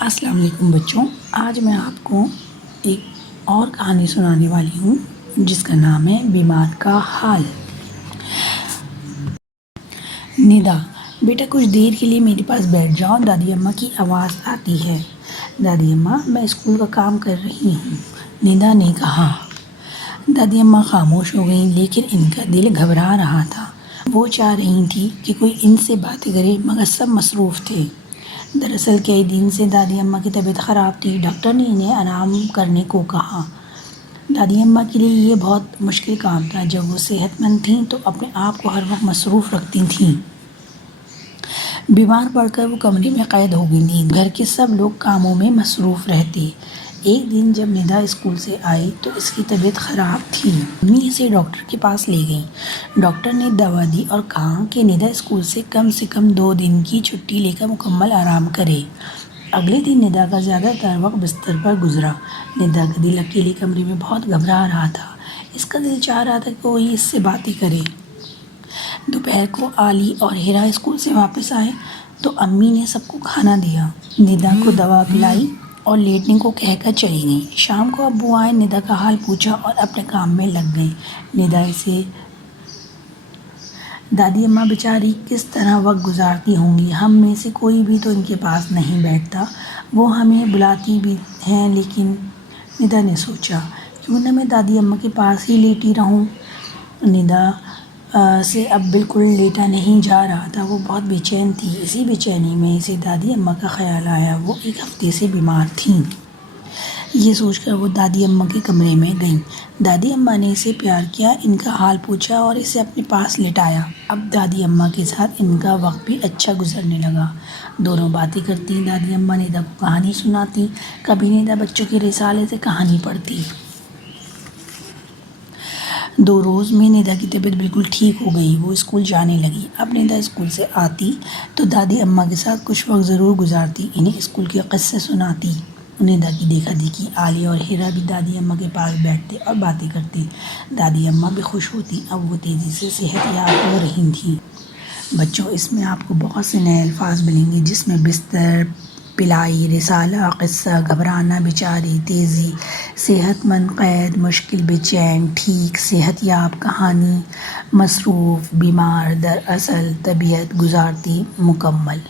السلام علیکم بچوں، آج میں آپ کو ایک اور کہانی سنانے والی ہوں جس کا نام ہے بیمار کا حال۔ ندا، بیٹا کچھ دیر کے لیے میرے پاس بیٹھ جاؤ، دادی اماں کی آواز آتی ہے۔ دادی اماں، میں اسکول کا کام کر رہی ہوں، ندا نے کہا۔ دادی اماں خاموش ہو گئیں، لیکن ان کا دل گھبرا رہا تھا۔ وہ چاہ رہی تھی کہ کوئی ان سے باتیں کرے، مگر سب مصروف تھے۔ دراصل کئی دن سے دادی اماں کی طبیعت خراب تھی، ڈاکٹر نے انہیں آرام کرنے کو کہا۔ دادی اماں کے لیے یہ بہت مشکل کام تھا۔ جب وہ صحت مند تھیں تو اپنے آپ کو ہر وقت مصروف رکھتی تھیں۔ بیمار پڑ کر وہ کمرے میں قید ہو گئی تھیں، گھر کے سب لوگ کاموں میں مصروف رہتے۔ ایک دن جب ندا اسکول سے آئی تو اس کی طبیعت خراب تھی۔ امی اسے ڈاکٹر کے پاس لے گئیں۔ ڈاکٹر نے دوا دی اور کہا کہ ندا اسکول سے کم 2 دن کی چھٹی لے کر مکمل آرام کرے۔ اگلے دن ندا کا زیادہ تر وقت بستر پر گزرا۔ ندا کا دل اکیلے کمرے میں بہت گھبرا رہا تھا۔ اس کا دل چاہ رہا تھا کہ کوئی اس سے باتیں کرے۔ دوپہر کو علی اور ہیرا اسکول سے واپس آئے تو امی نے سب کو کھانا دیا، ندا کو دوا پلائی اور لیٹنے کو کہہ کر چلی گئیں۔ شام کو ابو آئے، ندا کا حال پوچھا اور اپنے کام میں لگ گئے۔ ندا اسے دادی اماں بیچاری کس طرح وقت گزارتی ہوں گی، ہم میں سے کوئی بھی تو ان کے پاس نہیں بیٹھتا، وہ ہمیں بلاتی بھی ہیں، لیکن ندا نے سوچا کیوں نہ میں دادی اماں کے پاس ہی لیٹی رہوں۔ ندا سے اب بالکل لیٹا نہیں جا رہا تھا، وہ بہت بے چین تھی۔ اسی بے چینی میں اسے دادی اماں کا خیال آیا۔ وہ 1 ہفتے سے بیمار تھیں۔ یہ سوچ کر وہ دادی اماں کے کمرے میں گئیں۔ دادی اماں نے اسے پیار کیا، ان کا حال پوچھا اور اسے اپنے پاس لٹایا۔ اب دادی اماں کے ساتھ ان کا وقت بھی اچھا گزرنے لگا۔ دونوں باتیں کرتیں، دادی اماں ندا کو کہانی سناتیں، کبھی ندا بچوں کے رسالے سے کہانی پڑھتی۔ 2 روز میں ندا کی طبیعت بالکل ٹھیک ہو گئی، وہ اسکول جانے لگی۔ اب ندا اسکول سے آتی تو دادی اماں کے ساتھ کچھ وقت ضرور گزارتی، انہیں اسکول کے قصے سناتی۔ ندا کی دیکھا دیکھی علی اور ہیرا بھی دادی اماں کے پاس بیٹھتے اور باتیں کرتے۔ دادی اماں بھی خوش ہوتی، اب وہ تیزی سے صحت یاب ہو رہی تھیں۔ بچوں، اس میں آپ کو بہت سے نئے الفاظ ملیں گے، جس میں بستر، پلائی، رسالہ، قصہ، گھبرانا، بیچاری، تیزی، صحت مند، قید، مشکل، بے چین، ٹھیک، صحت یاب، کہانی، مصروف، بیمار، دراصل، طبیعت، گزارتی، مکمل۔